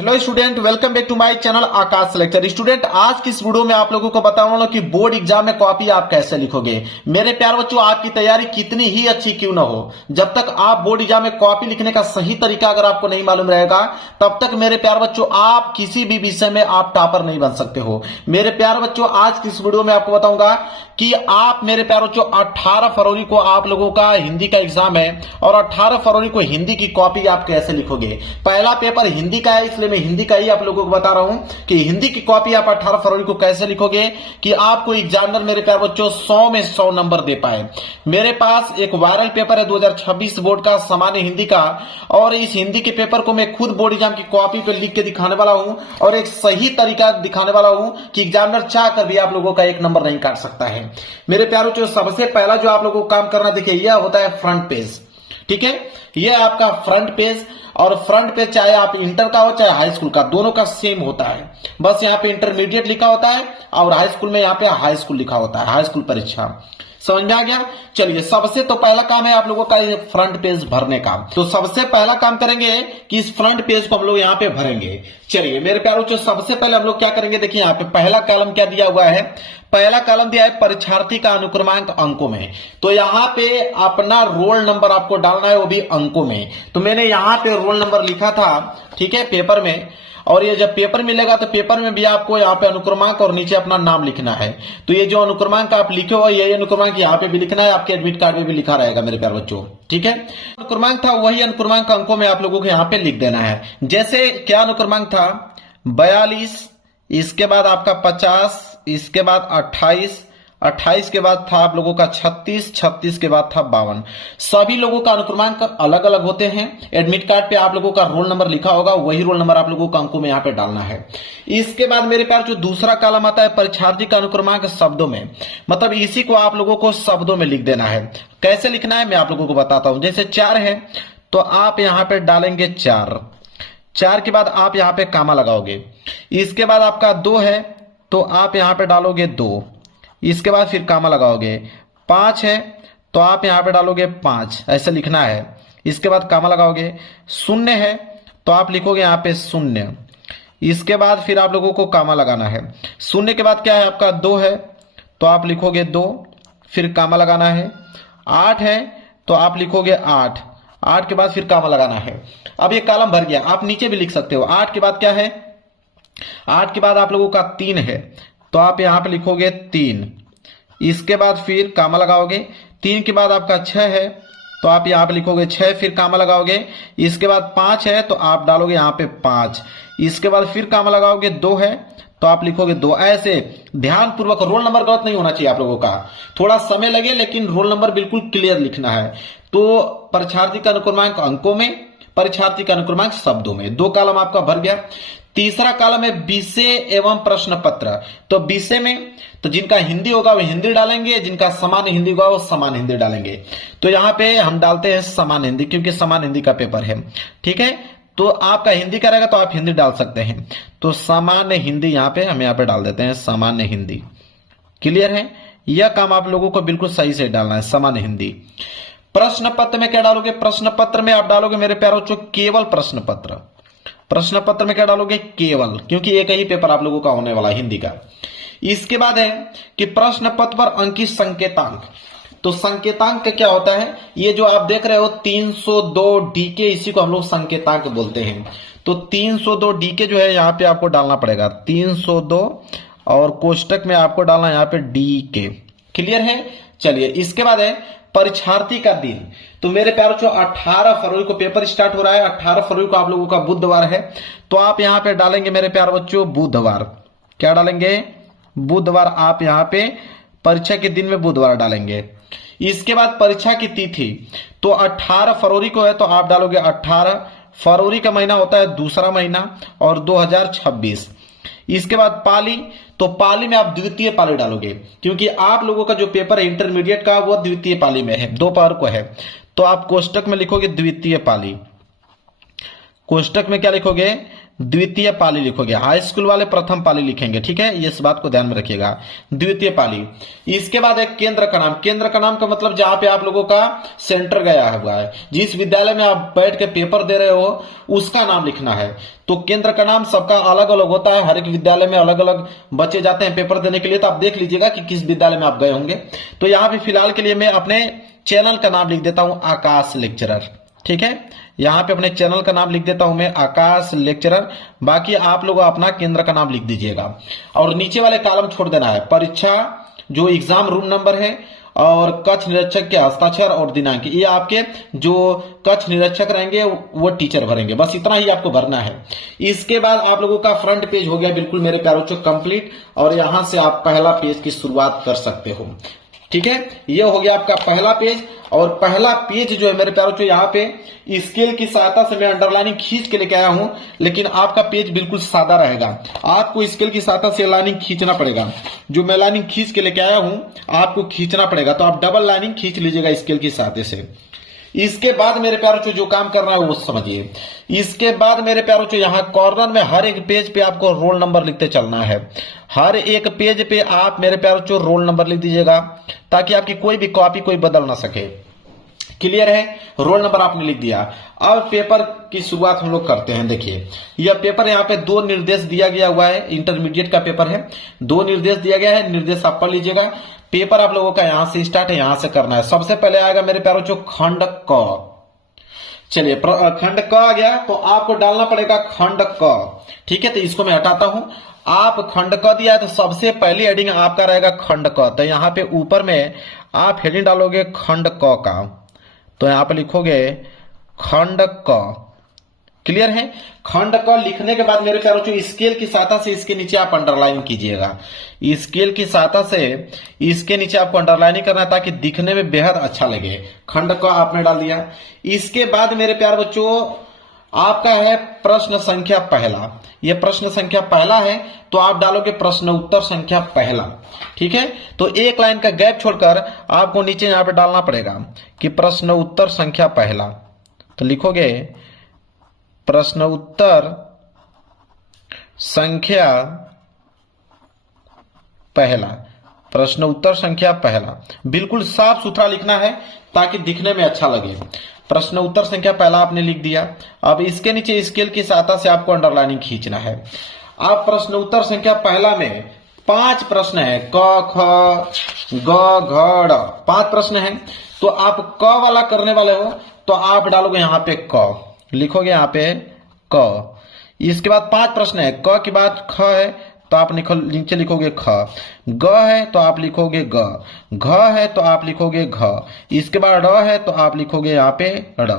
Hello student, welcome back to my channel Aakash lecture. Student, आज की इस वीडियो में आप लोगों को बताऊंगा कि बोर्ड एग्जाम में कॉपी आप कैसे लिखोगे। मेरे प्यार बच्चों, आपकी तैयारी कितनी ही अच्छी क्यों ना हो, जब तक आप बोर्ड एग्जाम में कॉपी लिखने का सही तरीका अगर आपको नहीं मालूम रहेगा, तब तक मेरे प्यार बच्चों आप किसी भी विषय में आप टॉपर नहीं बन सकते हो। मेरे प्यार बच्चों, आज की इस वीडियो में आपको बताऊंगा कि आप मेरे प्यार बच्चों 18 फरवरी को आप लोगों का हिंदी का एग्जाम है और 18 फरवरी को हिंदी की कॉपी आप कैसे लिखोगे। पहला पेपर हिंदी का है, इसलिए मैं हिंदी का ही आप लोगों को बता रहा हूं कि हिंदी की कॉपी आप 18 फरवरी को कैसे लिखोगे कि आपको एग्जामिनर मेरे प्यार बच्चों 100 में 100 नंबर दे पाए। मेरे पास एक वायरल पेपर है 2026 बोर्ड का सामान्य हिंदी का, और इस हिंदी के पेपर को मैं खुद बोर्ड एग्जाम की कॉपी पर लिख के दिखाने वाला हूं और एक सही तरीका दिखाने वाला हूं कि एग्जामिनर चाह कर भी आप लोगों का एक नंबर नहीं काट सकता है। मेरे प्यारों, जो सबसे पहला जो आप लोगों को काम करना, देखिए यह होता है फ्रंट पेज। ठीक है, यह आपका फ्रंट पेज, और फ्रंट पेज चाहे आप इंटर का हो चाहे हाई स्कूल का, दोनों का सेम होता है। बस यहाँ पे इंटरमीडिएट लिखा होता है और हाई स्कूल में यहाँ पे हाई स्कूल लिखा होता है, हाई स्कूल परीक्षा। समझ में आ गया? चलिए, सबसे तो पहला काम है आप लोगों का फ्रंट पेज भरने का। तो सबसे पहला काम करेंगे कि इस फ्रंट पेज को हम लोग यहाँ पे भरेंगे। चलिए मेरे प्यारों, जो सबसे पहले हम लोग क्या करेंगे, देखिए यहाँ पे पहला कॉलम क्या दिया हुआ है। पहला कॉलम दिया है परीक्षार्थी का अनुक्रमांक अंकों में। तो यहाँ पे अपना रोल नंबर आपको डालना है, वो भी अंकों में। तो मैंने यहाँ पे रोल नंबर लिखा था, ठीक है, पेपर में। और ये जब पेपर मिलेगा तो पेपर में भी आपको यहाँ पे अनुक्रमांक और नीचे अपना नाम लिखना है। तो ये जो अनुक्रमांक आप लिखे हो, ये अनुक्रमांक यहाँ पे भी लिखना है, आपके एडमिट कार्ड में भी लिखा रहेगा मेरे प्यारे बच्चों। ठीक है, अनुक्रमांक था वही अनुक्रमांक अंकों में आप लोगों को यहाँ पे लिख देना है। जैसे क्या अनुक्रमांक था, 42, इसके बाद आपका 50, इसके बाद 28, 28 के बाद था आप लोगों का 36, 36 के बाद था 52। सभी लोगों का अनुक्रमांक अलग अलग होते हैं। एडमिट कार्ड पे आप लोगों का रोल नंबर लिखा होगा, वही रोल नंबर आप लोगों को अंकों में यहाँ पे डालना है। इसके बाद मेरे प्यार जो दूसरा कॉलम आता है परीक्षार्थी का अनुक्रमांक शब्दों में, मतलब इसी को आप लोगों को शब्दों में लिख देना है। कैसे लिखना है मैं आप लोगों को बताता हूं। जैसे 4 है तो आप यहाँ पे डालेंगे 4, 4 के बाद आप यहाँ पे कामा लगाओगे। इसके बाद आपका 2 है तो आप यहाँ पे डालोगे 2, इसके बाद फिर कामा लगाओगे। 5 है तो आप यहाँ पे डालोगे 5, ऐसे लिखना है। इसके बाद कामा लगाओगे। 0 है तो आप लिखोगे यहाँ पे 0, इसके बाद फिर आप लोगों को कामा लगाना है। 0 के बाद क्या है आपका 2 है तो आप लिखोगे 2, फिर कामा लगाना है। 8 है तो आप लिखोगे 8, 8 के बाद फिर कामा लगाना है। अब ये कॉलम भर गया, आप नीचे भी लिख सकते हो। 8 के बाद क्या है, 8 के बाद आप लोगों का 3 है तो आप यहां पे लिखोगे 3, इसके बाद फिर कामा लगाओगे। 3 के बाद आपका 6 है तो आप यहां पे लिखोगे 6, फिर कामा लगाओगे। इसके बाद 5 है तो आप डालोगे यहां पे 5, इसके बाद फिर कामा लगाओगे। 2 है तो आप लिखोगे 2। ऐसे ध्यान पूर्वक, रोल नंबर गलत नहीं होना चाहिए आप लोगों का, थोड़ा समय लगे लेकिन रोल नंबर बिल्कुल क्लियर लिखना है। तो परीक्षार्थी का अनुक्रमांक अंकों में, परीक्षार्थी का अनुक्रमांक शब्दों में। 2 कॉलम आपका भर गया। तीसरा कॉलम है विषय एवं प्रश्न पत्र। तो विषय में तो जिनका हिंदी होगा वो हिंदी डालेंगे, जिनका सामान्य हिंदी होगा वो सामान्य हिंदी डालेंगे। तो यहाँ पे हम डालते हैं सामान्य हिंदी, क्योंकि सामान्य हिंदी का पेपर है। ठीक है, तो आपका हिंदी का रहेगा तो आप हिंदी डाल सकते हैं। तो सामान्य हिंदी यहाँ पे हम यहाँ पे डाल देते हैं सामान्य हिंदी। क्लियर है? यह काम आप लोगों को बिल्कुल सही से डालना है, सामान्य हिंदी। प्रश्न पत्र में क्या डालोगे, प्रश्न पत्र में आप डालोगे मेरे प्यारों जो केवल प्रश्न पत्र। प्रश्न पत्र में क्या डालोगे, केवल, क्योंकि एक ही पेपर आप लोगों का होने वाला है हिंदी का। इसके बाद है कि प्रश्न पत्र पर अंकित संकेतांक। तो संकेतांक क्या होता है, ये जो आप देख रहे हो 302 डीके, इसी को हम लोग संकेतांक बोलते हैं। तो 302 डीके जो है यहाँ पे आपको डालना पड़ेगा 302, और कोष्टक में आपको डालना यहाँ पे डीके। क्लियर है? चलिए, इसके बाद है परीक्षार्थी का दिन। तो मेरे प्यारों, जो 18 फरवरी को पेपर स्टार्ट हो रहा है, 18 फरवरी को आप लोगों का बुधवार है, तो आप यहां पे डालेंगे मेरे प्यारे बच्चों बुधवार। क्या डालेंगे, बुधवार। आप यहां पे परीक्षा के दिन में बुधवार डालेंगे। इसके बाद परीक्षा की तिथि, तो 18 फरवरी को है तो आप डालोगे 18। फरवरी का महीना होता है दूसरा महीना और 2026। इसके बाद पाली, तो पाली में आप द्वितीय पाली डालोगे, क्योंकि आप लोगों का जो पेपर है इंटरमीडिएट का वो द्वितीय पाली में है, दोपहर को है। तो आप कोष्टक में लिखोगे द्वितीय पाली। कोष्टक में क्या लिखोगे, द्वितीय पाली लिखोगे। हाई स्कूल वाले प्रथम पाली लिखेंगे, ठीक है, इस बात को ध्यान में रखिएगा, द्वितीय पाली। इसके बाद एक केंद्र का नाम। केंद्र का नाम का मतलब जहां पे आप लोगों का सेंटर गया हुआ है, जिस विद्यालय में आप बैठ के पेपर दे रहे हो उसका नाम लिखना है। तो केंद्र का नाम सबका अलग अलग होता है, हर एक विद्यालय में अलग अलग बच्चे जाते हैं पेपर देने के लिए, तो आप देख लीजिएगा कि किस विद्यालय में आप गए होंगे। तो यहाँ पे फिलहाल के लिए मैं अपने चैनल का नाम लिख देता हूं आकाश लेक्चरर, ठीक है, यहां पे अपने चैनल का नाम लिख देता हूं मैं आकाश लेक्चरर। बाकी आप लोग अपना केंद्र का नाम लिख दीजिएगा और नीचे वाले कॉलम छोड़ देना है परीक्षा, जो एग्जाम रूम नंबर है, और कक्ष निरीक्षक के हस्ताक्षर और दिनांक, ये आपके जो कक्ष निरीक्षक रहेंगे वो टीचर भरेंगे, बस इतना ही आपको भरना है। इसके बाद आप लोगों का फ्रंट पेज हो गया बिल्कुल मेरे प्यारे बच्चों कंप्लीट, और यहां से आप पहला पेज की शुरुआत कर सकते हो, ठीक है। ये हो गया आपका पहला पेज। और पहला पेज जो है मेरे प्यारे बच्चों, यहाँ पे स्केल की सहायता से मैं अंडरलाइनिंग खींच के लेके आया हूं, लेकिन आपका पेज बिल्कुल सादा रहेगा, आपको स्केल की सहायता से लाइनिंग खींचना पड़ेगा। जो मैं लाइनिंग खींच के लेके आया हूं आपको खींचना पड़ेगा, तो आप डबल लाइनिंग खींच लीजिएगा स्केल की सहायता से। इसके बाद मेरे प्यारे बच्चों जो काम करना है वो समझिए। इसके बाद मेरे प्यारे बच्चों यहाँ कॉर्नर में हर एक पेज पे आपको रोल नंबर लिखते चलना है। हर एक पेज पे आप मेरे प्यारे बच्चों रोल नंबर लिख दीजिएगा, ताकि आपकी कोई भी कॉपी कोई बदल ना सके। क्लियर है, रोल नंबर आपने लिख दिया। अब पेपर की शुरुआत हम लोग करते हैं। देखिए यह पेपर यहाँ पे 2 निर्देश दिया गया हुआ है, इंटरमीडिएट का पेपर है, 2 निर्देश दिया गया है, निर्देश आप पढ़ लीजिएगा। पेपर आप लोगों का यहां से स्टार्ट है, यहां से करना है। सबसे पहले आएगा मेरे प्यारे बच्चों खंड क। चलिए खंड क आ गया तो आपको डालना पड़ेगा खंड क, ठीक है। तो इसको मैं हटाता हूं। आप खंड क दिया है तो सबसे पहली हेडिंग आपका रहेगा खंड क। तो यहाँ पे ऊपर में आप हेडिंग डालोगे खंड क का, तो यहाँ पे लिखोगे खंड क। क्लियर है। खंड क लिखने के बाद मेरे प्यारे बच्चों स्केल की सहायता से इसके नीचे आप अंडरलाइन कीजिएगा। स्केल की सहायता से इसके नीचे आपको अंडरलाइनिंग करना है ताकि दिखने में बेहद अच्छा लगे। खंड क आपने डाल दिया। इसके बाद मेरे प्यारे बच्चों आपका है प्रश्न संख्या पहला। यह प्रश्न संख्या पहला है तो आप डालोगे प्रश्न उत्तर संख्या पहला, ठीक है। तो एक लाइन का गैप छोड़कर आपको नीचे यहां पे डालना पड़ेगा कि प्रश्न उत्तर संख्या पहला। तो लिखोगे प्रश्न उत्तर संख्या पहला, प्रश्न उत्तर संख्या पहला। बिल्कुल साफ सुथरा लिखना है ताकि दिखने में अच्छा लगे। प्रश्न उत्तर संख्या पहला आपने लिख दिया। अब इसके नीचे स्केल की सहायता से आपको अंडरलाइनिंग खींचना है। अब प्रश्न उत्तर संख्या पहला में 5 प्रश्न है, क ख ग घ ड़, 5 प्रश्न है। तो आप क वाला करने वाले हो तो आप डालोगे यहां पे क, लिखोगे यहां पे क। इसके बाद 5 प्रश्न है, क के बाद ख है तो आप नीचे लिखोगे ख, ग है तो आप लिखोगे ग, घ है तो आप लिखोगे घ, इसके बाद ड़ है तो आप लिखोगे यहाँ पे ड़।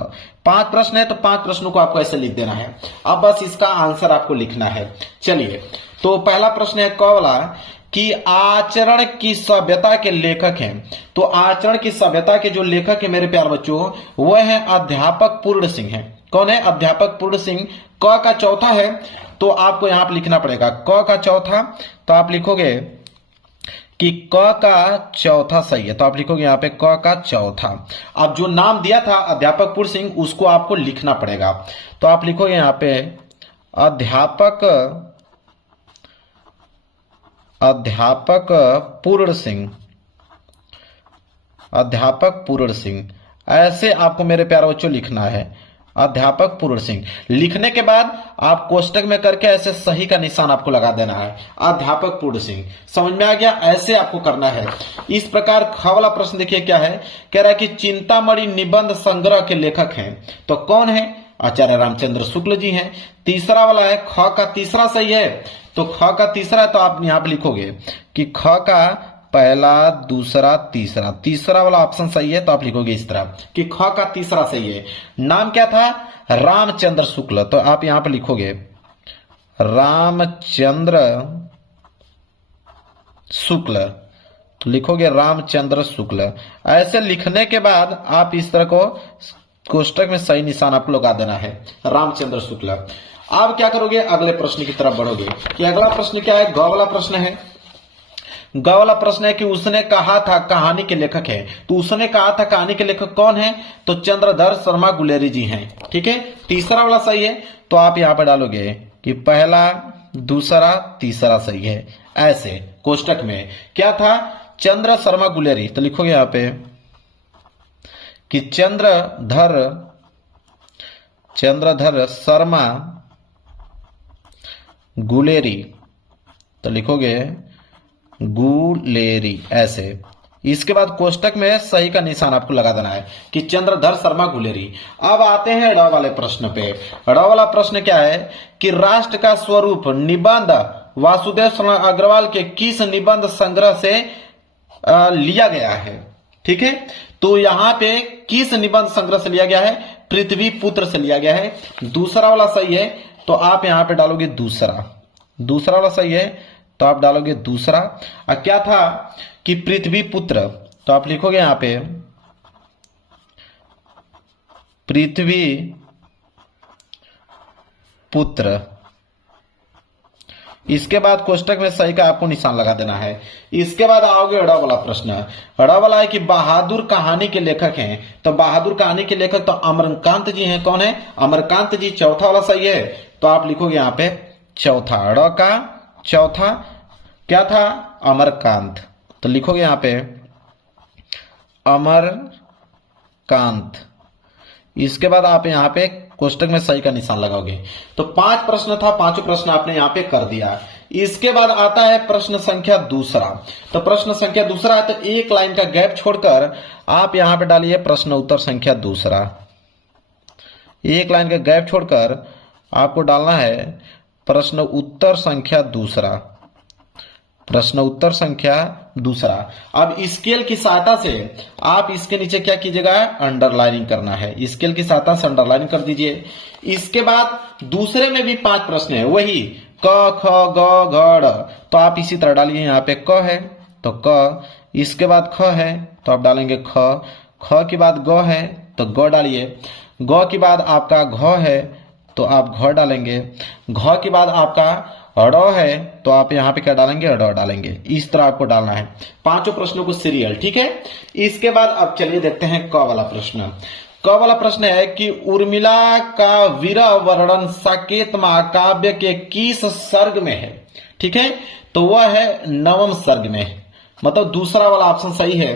5 प्रश्न है तो 5 प्रश्नों को आपको ऐसे लिख देना है। अब बस इसका आंसर आपको लिखना है। चलिए तो पहला प्रश्न है क वाला कि आचरण की सभ्यता के लेखक हैं। तो आचरण की सभ्यता के जो लेखक है मेरे प्यारे बच्चों वो है अध्यापक पूर्ण सिंह है। कौन है? अध्यापक पूर्ण सिंह। क का चौथा है तो आपको यहां पर लिखना पड़ेगा क का चौथा, तो आप लिखोगे कि क का चौथा सही है, तो आप लिखोगे यहां पे क का चौथा। अब जो नाम दिया था अध्यापक पूर्ण सिंह उसको आपको लिखना पड़ेगा, तो आप लिखोगे यहां पे अध्यापक पूर्ण सिंह, अध्यापक पूर्ण सिंह, ऐसे आपको मेरे प्यारे बच्चों लिखना है, अध्यापक पूर्ण सिंह। लिखने के बाद आप कोष्टक में करके ऐसे सही का निशान आपको लगा देना है, अध्यापक पूर्ण सिंह। समझ में आ गया? ऐसे आपको करना है। इस प्रकार ख वाला प्रश्न देखिए क्या है, कह रहा है कि चिंतामणि निबंध संग्रह के लेखक हैं, तो कौन है? आचार्य रामचंद्र शुक्ल जी हैं। तीसरा वाला है ख का तीसरा सही है, तो ख का तीसरा है तो आप यहां पर लिखोगे कि ख का पहला दूसरा तीसरा, तीसरा वाला ऑप्शन सही है तो आप लिखोगे इस तरह कि ख का तीसरा सही है। नाम क्या था? रामचंद्र शुक्ल, तो आप यहां पर लिखोगे रामचंद्र शुक्ल, तो लिखोगे रामचंद्र शुक्ल। ऐसे लिखने के बाद आप इस तरह को कोष्टक में सही निशान आपको लगा देना है, रामचंद्र शुक्ल। आप क्या करोगे? अगले प्रश्न की तरफ बढ़ोगे कि अगला प्रश्न क्या है? ग वाला प्रश्न है। ग वाला प्रश्न है कि उसने कहा था कहानी के लेखक है, तो उसने कहा था कहानी के लेखक कौन है? तो चंद्रधर शर्मा गुलेरी जी हैं। ठीक है, तीसरा वाला सही है तो आप यहां पर डालोगे कि पहला, दूसरा, तीसरा सही है। ऐसे कोष्टक में क्या था, चंद्र शर्मा गुलेरी, तो लिखोगे यहां पे कि चंद्रधर शर्मा गुलेरी, तो लिखोगे गुलेरी ऐसे। इसके बाद कोष्टक में सही का निशान आपको लगा देना है कि चंद्रधर शर्मा गुलेरी। अब आते हैं ड वाले प्रश्न पे। ड वाला प्रश्न क्या है कि राष्ट्र का स्वरूप निबंध वासुदेव शरण अग्रवाल के किस निबंध संग्रह से लिया गया है। ठीक है, तो यहां पे किस निबंध संग्रह से लिया गया है, पृथ्वी पुत्र से लिया गया है। दूसरा वाला सही है तो आप यहां पे डालोगे दूसरा वाला सही है तो आप डालोगे दूसरा। और क्या था कि पृथ्वी पुत्र, तो आप लिखोगे यहां पे पृथ्वी पुत्र। इसके बाद कोष्टक में सही का आपको निशान लगा देना है। इसके बाद आओगे अड़ा वाला प्रश्न। अड़ा वाला है कि बहादुर कहानी के लेखक हैं, तो बहादुर कहानी के लेखक तो अमरकांत जी हैं। कौन है, अमरकांत जी। चौथा वाला सही है तो आप लिखोगे यहां पे चौथा, अड़ा का चौथा क्या था, अमरकांत, तो लिखोगे यहां पे अमरकांत। इसके बाद आप यहां पे कोष्टक में सही का निशान लगाओगे। तो 5 प्रश्न था, 5 प्रश्न आपने यहां पे कर दिया। इसके बाद आता है प्रश्न संख्या दूसरा। तो प्रश्न संख्या दूसरा है तो एक लाइन का गैप छोड़कर आप यहां पे डालिए प्रश्न उत्तर संख्या दूसरा। एक लाइन का गैप छोड़कर आपको डालना है प्रश्न उत्तर संख्या दूसरा, प्रश्न उत्तर संख्या दूसरा। अब स्केल की सहायता से आप इसके नीचे क्या कीजिएगा, अंडरलाइनिंग करना है। स्केल की सहायता से अंडरलाइनिंग कर दीजिए। इसके बाद दूसरे में भी 5 प्रश्न है, वही क ख ग घ ड़, तो आप इसी तरह डालिए। यहाँ पे क है तो क, इसके बाद ख है तो आप डालेंगे ख, ख के बाद ग है तो ग डालिए, ग के बाद आपका घ है तो आप घ डालेंगे, घ के बाद आपका अड़ है तो आप यहाँ पे क्या डालेंगे, अड़ डालेंगे। इस तरह आपको डालना है 5 प्रश्नों को सीरियल। ठीक है, इसके बाद अब चलिए देखते हैं क वाला प्रश्न। क वाला प्रश्न है कि उर्मिला का विरह वर्णन साकेत महाकाव्य के किस सर्ग में है। ठीक है, तो वह है 9वें सर्ग में, मतलब दूसरा वाला ऑप्शन सही है।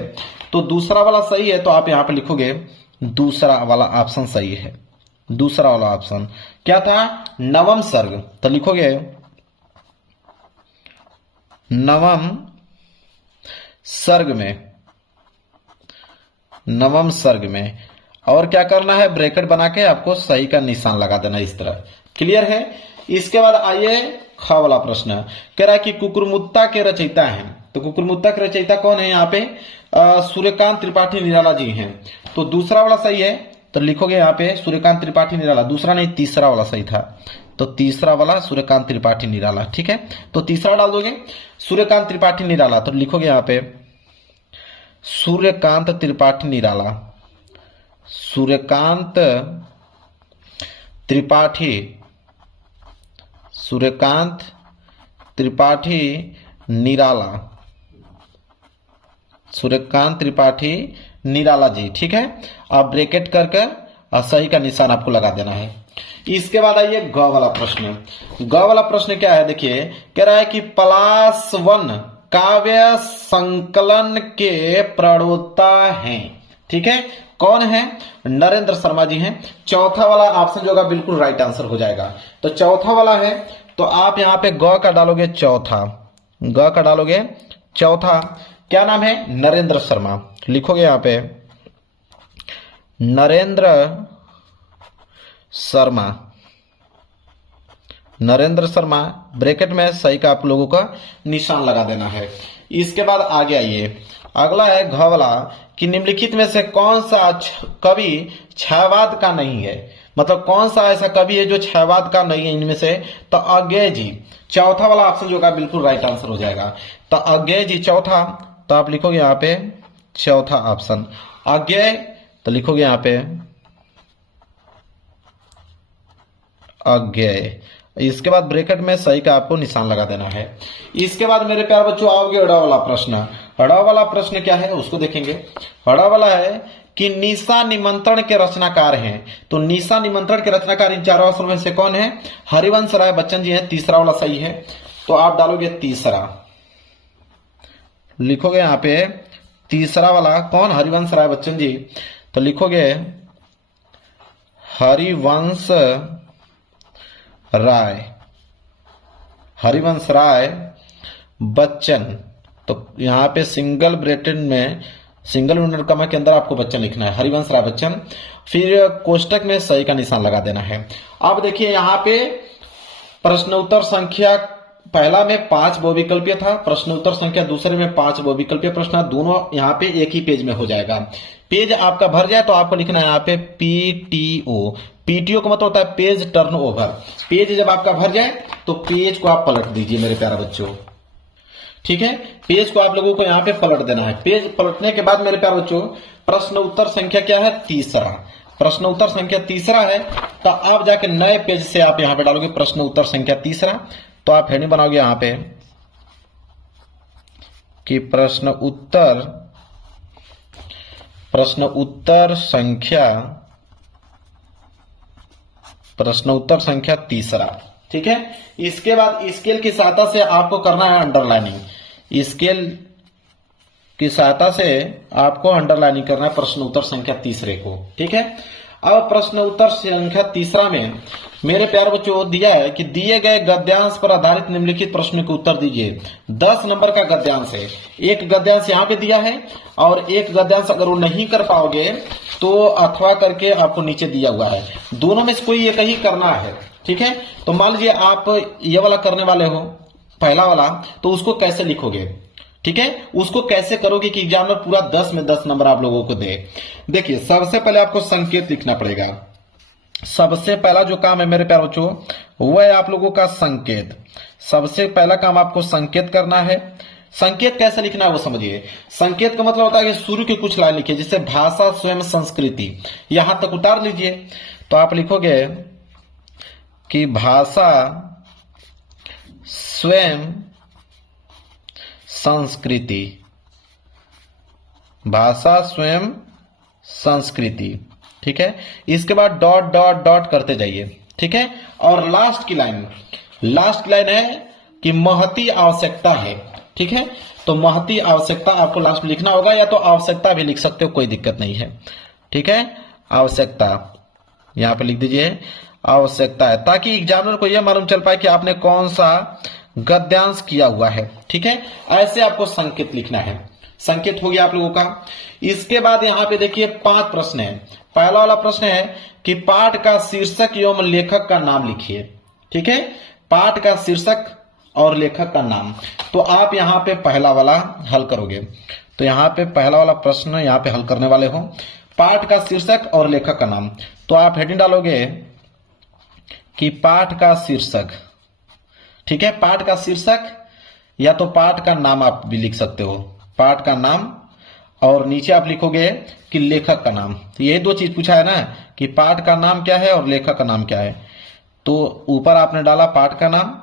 तो दूसरा वाला सही है तो आप यहां पे लिखोगे दूसरा वाला ऑप्शन सही है। दूसरा वाला ऑप्शन क्या था, 9वें सर्ग, तो लिखोगे 9वें सर्ग में, 9वें सर्ग में। और क्या करना है, ब्रैकेट बना के आपको सही का निशान लगा देना इस तरह। क्लियर है। इसके बाद आइए ख वाला प्रश्न। कह रहा है कि कुकुरमुत्ता के रचयिता हैं, तो कुकुरमुत्ता के रचयिता कौन है, यहाँ पे सूर्यकांत त्रिपाठी निराला जी हैं। तो दूसरा वाला सही है तो लिखोगे यहाँ पे सूर्यकांत त्रिपाठी निराला, दूसरा नहीं तीसरा वाला सही था, तो तीसरा वाला सूर्यकांत त्रिपाठी निराला। ठीक है, तो तीसरा डाल दोगे सूर्यकांत त्रिपाठी निराला, तो लिखोगे यहाँ पे सूर्यकांत त्रिपाठी निराला, सूर्यकांत त्रिपाठी, सूर्यकांत त्रिपाठी निराला, सूर्यकांत त्रिपाठी निराला जी। ठीक है, आप ब्रैकेट करके सही का निशान आपको लगा देना है। इसके बाद आइए ग वाला प्रश्न। ग वाला प्रश्न क्या है, देखिए कह रहा है कि पलाशवन काव्य संकलन के प्रणेता हैं। ठीक है, कौन है, नरेंद्र शर्मा जी हैं। चौथा वाला ऑप्शन जो होगा बिल्कुल राइट आंसर हो जाएगा। तो चौथा वाला है तो आप यहां पे ग का डालोगे चौथा, ग का डालोगे चौथा। क्या नाम है, नरेंद्र शर्मा, लिखोगे यहां पे नरेंद्र शर्मा, नरेंद्र शर्मा, ब्रैकेट में सही का आप लोगों का निशान लगा देना है। इसके बाद आगे आइए, अगला है घ वाला कि निम्नलिखित में से कौन सा कवि छायावाद का नहीं है, मतलब कौन सा ऐसा कवि है जो छायावाद का नहीं है इनमें से, तो अज्ञेय जी। चौथा वाला ऑप्शन जो होगा बिल्कुल राइट आंसर हो जाएगा। तो अज्ञेय जी चौथा, तो आप लिखोगे यहाँ पे चौथा ऑप्शन अज्ञेय, तो लिखोगे यहाँ पे अज्ञेय। इसके बाद ब्रैकेट में सही का आपको निशान लगा देना है। इसके बाद मेरे प्यारे बच्चों आओगे अड़ा वाला प्रश्न। अड़ा वाला प्रश्न क्या है उसको देखेंगे। अड़ा वाला है कि निशा निमंत्रण के रचनाकार हैं। तो निशा निमंत्रण के रचनाकार इन चारों ऑप्शन में से कौन है? हरिवंश राय बच्चन जी हैं। तीसरा वाला सही है, तो आप डालोगे तीसरा, लिखोगे यहां पे तीसरा वाला कौन? हरिवंश राय बच्चन जी। तो लिखोगे हरिवंश राय, हरिवंश राय बच्चन। तो यहां पे सिंगल ब्रैकेट में, सिंगल इन्वर्टेड कॉमा के अंदर आपको बच्चन लिखना है, हरिवंश राय बच्चन, फिर कोष्टक में सही का निशान लगा देना है। अब देखिए यहां पे प्रश्न उत्तर संख्या पहला में 5 बहुविकल्पीय था, प्रश्न उत्तर संख्या दूसरे में 5 बहुविकल्पीय प्रश्न, दोनों यहाँ पे एक ही पेज में हो जाएगा। पेज आपका भर जाए तो आपको लिखना है यहाँ पे पीटीओ। पीटीओ का मतलब होता है पेज टर्न ओवर। पेज जब आपका भर जाए तो पेज को आप पलट दीजिए मेरे प्यारे बच्चों, ठीक है। पेज को आप लोगों को यहाँ पे पलट देना है। पेज पलटने के बाद मेरे प्यारे बच्चों प्रश्न उत्तर संख्या क्या है? तीसरा। प्रश्न उत्तर संख्या तीसरा है, तो आप जाके नए पेज से आप यहाँ पे डालोगे प्रश्न उत्तर संख्या तीसरा। तो आप हेडिंग बनाओगे यहां पे कि प्रश्न उत्तर संख्या तीसरा, ठीक है। इसके बाद स्केल की सहायता से आपको करना है अंडरलाइनिंग। स्केल की सहायता से आपको अंडरलाइनिंग करना है प्रश्न उत्तर संख्या तीसरे को, ठीक है। अब प्रश्न उत्तर संख्या तीसरा में मेरे प्यारे बच्चों दिया है कि दिए गए गद्यांश पर आधारित निम्नलिखित प्रश्न के उत्तर दीजिए। 10 नंबर का गद्यांश है, एक गद्यांश यहाँ पे दिया है और एक गद्यांश अगर वो नहीं कर पाओगे तो अथवा करके आपको नीचे दिया हुआ है, दोनों में से कोई एक ही करना है, ठीक है। तो मान लीजिए आप ये वाला करने वाले हो, पहला वाला, तो उसको कैसे लिखोगे, ठीक है, उसको कैसे करोगे कि एग्जामिनर पूरा 10 में 10 नंबर आप लोगों को दे। देखिए सबसे पहले आपको संकेत लिखना पड़ेगा। सबसे पहला जो काम है मेरे प्यारे बच्चों वो है आप लोगों का संकेत। सबसे पहला काम आपको संकेत करना है। संकेत कैसे लिखना है वो समझिए। संकेत का मतलब होता है कि शुरू की कुछ लाइन लिखिए, जैसे भाषा स्वयं संस्कृति, यहां तक उतार लीजिए। तो आप लिखोगे कि भाषा स्वयं संस्कृति, भाषा स्वयं संस्कृति, ठीक है। इसके बाद डॉट डॉट डॉट करते जाइए, ठीक है। और लास्ट की लाइन है कि महती आवश्यकता है, ठीक है। तो महती आवश्यकता आपको लास्ट में लिखना होगा, या तो आवश्यकता भी लिख सकते हो, कोई दिक्कत नहीं है, ठीक है। आवश्यकता यहां पे लिख दीजिए, आवश्यकता है, ताकि एग्जामिनर को यह मालूम चल पाए कि आपने कौन सा गद्यांश किया हुआ है, ठीक है। ऐसे आपको संकेत लिखना है। संकेत हो गया आप लोगों का। इसके बाद यहां पे देखिए 5 प्रश्न है। पहला वाला प्रश्न है कि पाठ का शीर्षक एवं लेखक का नाम लिखिए, ठीक है। पाठ का शीर्षक और लेखक का नाम। तो आप यहां पे पहला वाला हल करोगे। तो यहां पे पहला वाला प्रश्न यहां पे हल करने वाले हो, पाठ का शीर्षक और लेखक का नाम। तो आप हेडिंग डालोगे कि पाठ का शीर्षक, ठीक है। पाठ का शीर्षक या तो पाठ का नाम आप भी लिख सकते हो, पाठ का नाम, और नीचे आप लिखोगे कि लेखक का नाम। तो ये 2 चीज पूछा है ना कि पाठ का नाम क्या है और लेखक का नाम क्या है। तो ऊपर आपने डाला पाठ का नाम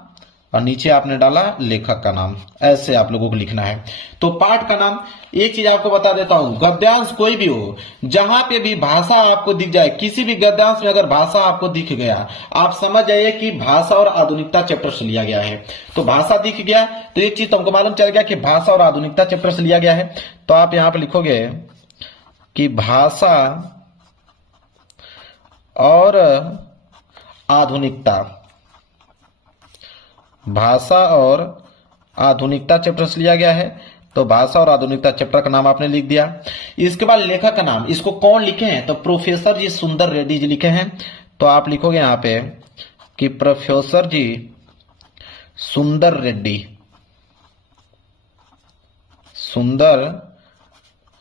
और नीचे आपने डाला लेखक का नाम। ऐसे आप लोगों को लिखना है। तो पाठ का नाम, एक चीज आपको बता देता हूं, गद्यांश कोई भी हो, जहां पे भी भाषा आपको दिख जाए, किसी भी गद्यांश में अगर भाषा आपको दिख गया, आप समझ जाइए कि भाषा और आधुनिकता चैप्टर से लिया गया है। तो भाषा दिख गया तो एक चीज तुमको मालूम चल गया कि भाषा और आधुनिकता चैप्टर से लिया गया है। तो आप यहां पर लिखोगे कि भाषा और आधुनिकता, भाषा और आधुनिकता चैप्टर से लिया गया है। तो भाषा और आधुनिकता चैप्टर का नाम आपने लिख दिया। इसके बाद लेखक का नाम, इसको कौन लिखे हैं? तो प्रोफेसर जी सुंदर रेड्डी जी लिखे हैं। तो आप लिखोगे यहां पे कि प्रोफेसर जी सुंदर रेड्डी, सुंदर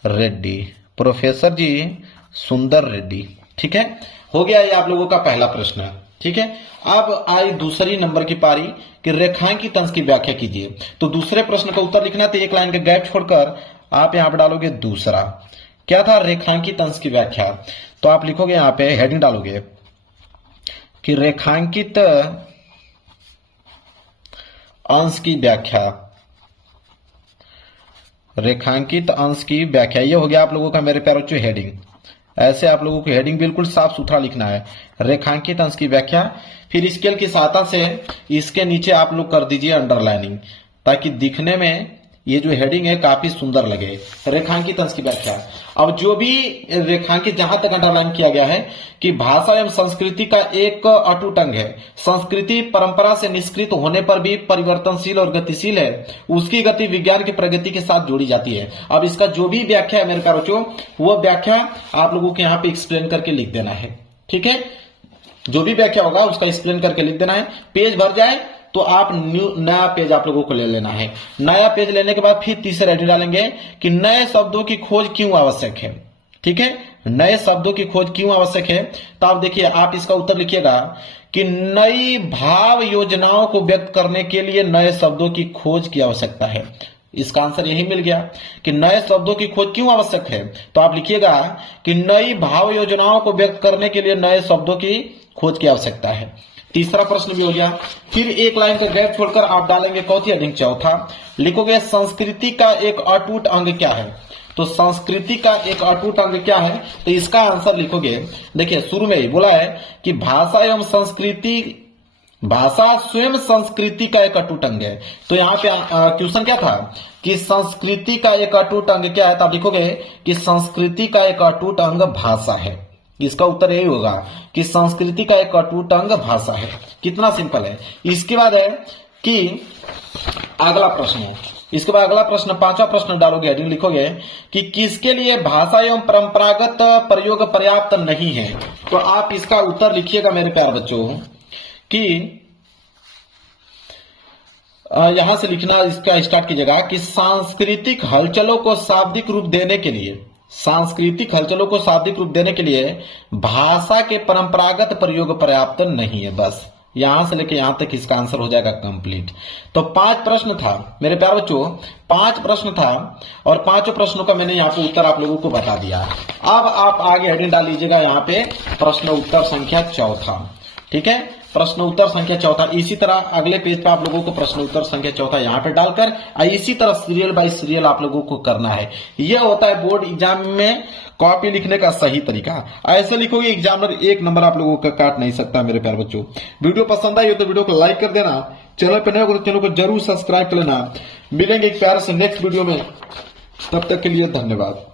रेड्डी, प्रोफेसर जी सुंदर रेड्डी, ठीक है। हो गया ये आप लोगों का पहला प्रश्न, ठीक है। अब आई दूसरी नंबर की पारी कि रेखांकित अंश की व्याख्या कीजिए। तो दूसरे प्रश्न का उत्तर लिखना, तो एक लाइन का गैप छोड़कर आप यहां पे डालोगे दूसरा। क्या था? रेखांकित अंश की व्याख्या। तो आप लिखोगे यहां पे हेडिंग डालोगे कि रेखांकित अंश की व्याख्या, रेखांकित अंश की व्याख्या। ये हो गया आप लोगों का मेरे प्यारे बच्चों हेडिंग। ऐसे आप लोगों को हेडिंग बिल्कुल साफ सुथरा लिखना है। रेखांकित अंश की व्याख्या, फिर स्केल की सहायता से इसके नीचे आप लोग कर दीजिए अंडरलाइनिंग, ताकि दिखने में ये जो हेडिंग है काफी सुंदर लगे। रेखांकित अंश की व्याख्या, अब जो भी रेखांकित जहां तक अंडरलाइन किया गया है कि भाषा एवं संस्कृति का एक अटूट अंग है, संस्कृति परंपरा से निष्कृत होने पर भी परिवर्तनशील और गतिशील है, उसकी गति विज्ञान की प्रगति के साथ जोड़ी जाती है। अब इसका जो भी व्याख्या है मेरे प्यारे बच्चों, वो व्याख्या आप लोगों के यहाँ पे एक्सप्लेन करके लिख देना है। ठीक है, जो भी व्याख्या होगा उसका एक्सप्लेन करके लिख देना है। पेज भर जाए तो आप नया पेज आप लोगों को ले लेना है। नया पेज लेने के बाद फिर तीसरे हेडिंग डालेंगे कि नए शब्दों की खोज क्यों आवश्यक है। ठीक है, नए शब्दों की खोज क्यों आवश्यक है, तो आप देखिए, आप इसका उत्तर लिखिएगा कि नई भाव योजनाओं को व्यक्त करने के लिए नए शब्दों की खोज की आवश्यकता है। इसका आंसर यही मिल गया कि नए शब्दों की खोज क्यों आवश्यक है, तो आप लिखिएगा कि नई भाव योजनाओं को व्यक्त करने के लिए नए शब्दों की खोज की आवश्यकता है। तीसरा प्रश्न भी हो गया। फिर एक लाइन का गैप छोड़कर आप डालेंगे कौथी हेडिंग चौथा, लिखोगे संस्कृति का एक अटूट अंग क्या है। तो संस्कृति का एक अटूट अंग क्या है, तो इसका आंसर लिखोगे, देखिए शुरू में ही बोला है कि भाषा एवं संस्कृति, भाषा स्वयं संस्कृति का एक अटूट अंग है। तो यहाँ पे क्वेश्चन क्या था कि संस्कृति का एक अटूट अंग क्या है, तो आप लिखोगे कि संस्कृति का एक अटूट अंग भाषा है। इसका उत्तर यही होगा कि संस्कृति का एक अटूट अंग भाषा है। कितना सिंपल है। इसके बाद है कि अगला प्रश्न है, इसके बाद अगला प्रश्न, पांचवा प्रश्न डालोगे, हेडिंग लिखोगे कि किसके लिए भाषा एवं परंपरागत प्रयोग पर्याप्त नहीं है। तो आप इसका उत्तर लिखिएगा मेरे प्यारे बच्चों कि यहां से लिखना, इसका स्टार्ट कीजिएगा कि सांस्कृतिक हलचलों को शाब्दिक रूप देने के लिए, सांस्कृतिक हलचलों को शाब्दिक रूप देने के लिए भाषा के परंपरागत प्रयोग पर्याप्त नहीं है। बस यहां से लेके यहां तक इसका आंसर हो जाएगा कंप्लीट। तो 5 प्रश्न था मेरे प्यारे बच्चों, 5 प्रश्न था और 5 प्रश्नों का मैंने यहाँ पे उत्तर आप लोगों को बता दिया। अब आप आगे हेडिंग डाल लीजिएगा यहाँ पे प्रश्न उत्तर संख्या चौथा। ठीक है, प्रश्न उत्तर संख्या चौथा। इसी तरह अगले पेज पे आप लोगों को प्रश्न उत्तर संख्या चौथा यहाँ पे डालकर इसी तरह सीरियल बाय सीरियल आप लोगों को करना है। यह होता है बोर्ड एग्जाम में कॉपी लिखने का सही तरीका। ऐसे लिखोगे एग्जामिनर 1 नंबर आप लोगों का काट नहीं सकता मेरे प्यारे बच्चों। वीडियो पसंद आई हो तो वीडियो को लाइक कर देना, चैनल पर नए हो तो चैनल को जरूर सब्सक्राइब कर लेना। मिलेंगे एक प्यारे से नेक्स्ट वीडियो में, तब तक के लिए धन्यवाद।